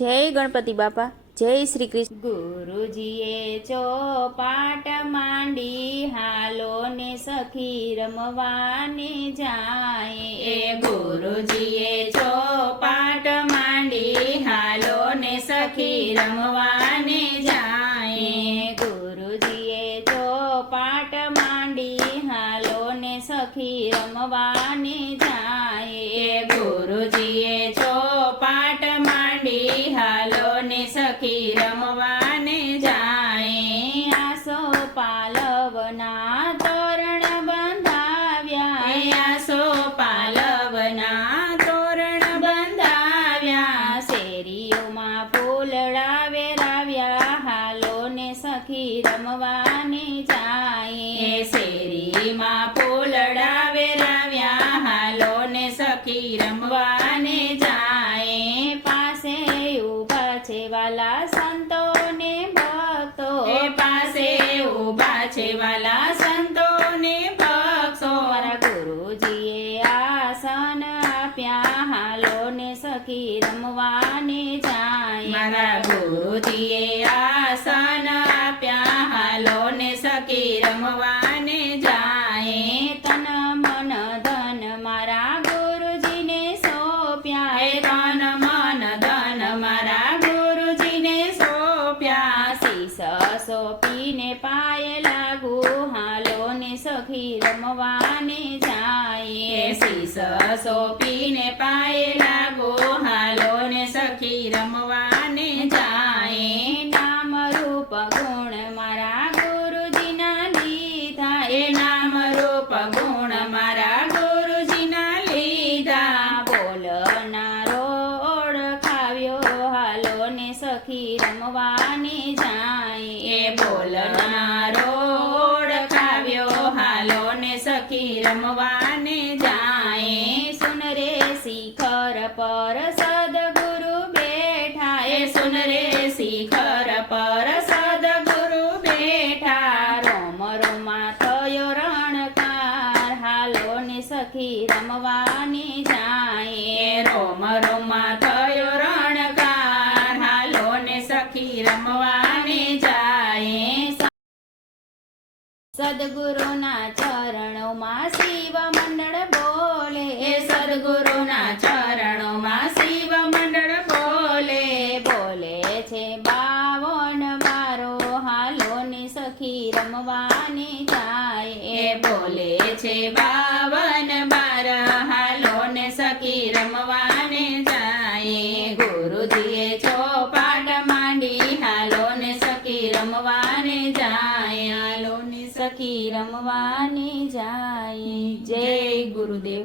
જય ગણપતિ બાપા, જય શ્રી કૃષ્ણ। ગુરુજીએ ચોપાટ માંડી, હાલો ને સખી રમવાને જાય। એ ગુરુજીએ ચોપાટ માંડી, હાલો ને સખી રમવાને જાય। ગુરુજીએ ચોપાટ માંડી, હાલો ને સખી રમવાને જાય। ગુરુજીએ ચોપાટ માંડી, હાલો ને સખી રમવાને જાય। આસો પાલવના તોરણ બંધાવ્યા, આસો પાલવના તોરણ બંધાવ્યા। શેરીઓમાં ફૂલડા વેરાવ્યા, હાલો ને સખી રમવાને જાય। શેરીમાં ફૂલડા વેરાવ્યા, હાલો ને સખી રમવાને જાય। પાસે ઊભા છે વાલા સંતો ને ભક્તો, પાસે ઊભા છે વાલા સંતો ને ભક્તો। મારા ગુરુજીએ આસન આપ્યા, હાલો ને સખી રમવાને જાય। મારા ગુરુજીએ આસન આપ્યા, હાલો ને સખી રમવાને જાય। તન મન ધન મારા ગુરુજીને સોંપ્યા, તન મન ધન મારા ગુરુજીને સોંપ્યા। શીશ સોંપીને પાયે લાગુ, હાલો ને સખી રમવાને જાય। શીશ સોંપીને પાયે લાગુ, હાલો ને સખી રમવાને જાય। નામ રૂપ ગુણ મારા ગુરુજીના લીધા, એ નામ રૂપ ગુણ મારા ગુરુજીના લીધા। બોલનારો ઓળખાવ્યો, હાલો ને સખી રમવાને જાય। એ બોલનારો ઓળખાવ્યો, હાલો ને સખી રમવાને જાય। સુન રે શિખર પર સદગુરુ બેઠા, એ સુન રે શિખર પર સદગુરુ બેઠા। રોમ રોમા થયો રણકાર, હાલો ને સખી રમવાને જાય। રોમ રોમા થયો રણકાર, હાલો ને સખી રમવાને જાય। સદગુરુના ચરણોમાં શિવ મંડળ બોલે, એ સદગુરુના ચરણોમાં શિવ મંડળ બોલે। બોલે છે બાવન મારો, હાલો ને સખી રમવાને જાય। એ બોલે છે બાવન બાર, હાલો ને સખી રમવાને જાય। ગુરુજીએ ચોપાટ માંડી, હાલો ને સખી રમવાને જાય। હાલો ને સખી રમવાને જાય। જય ગુરુદેવ।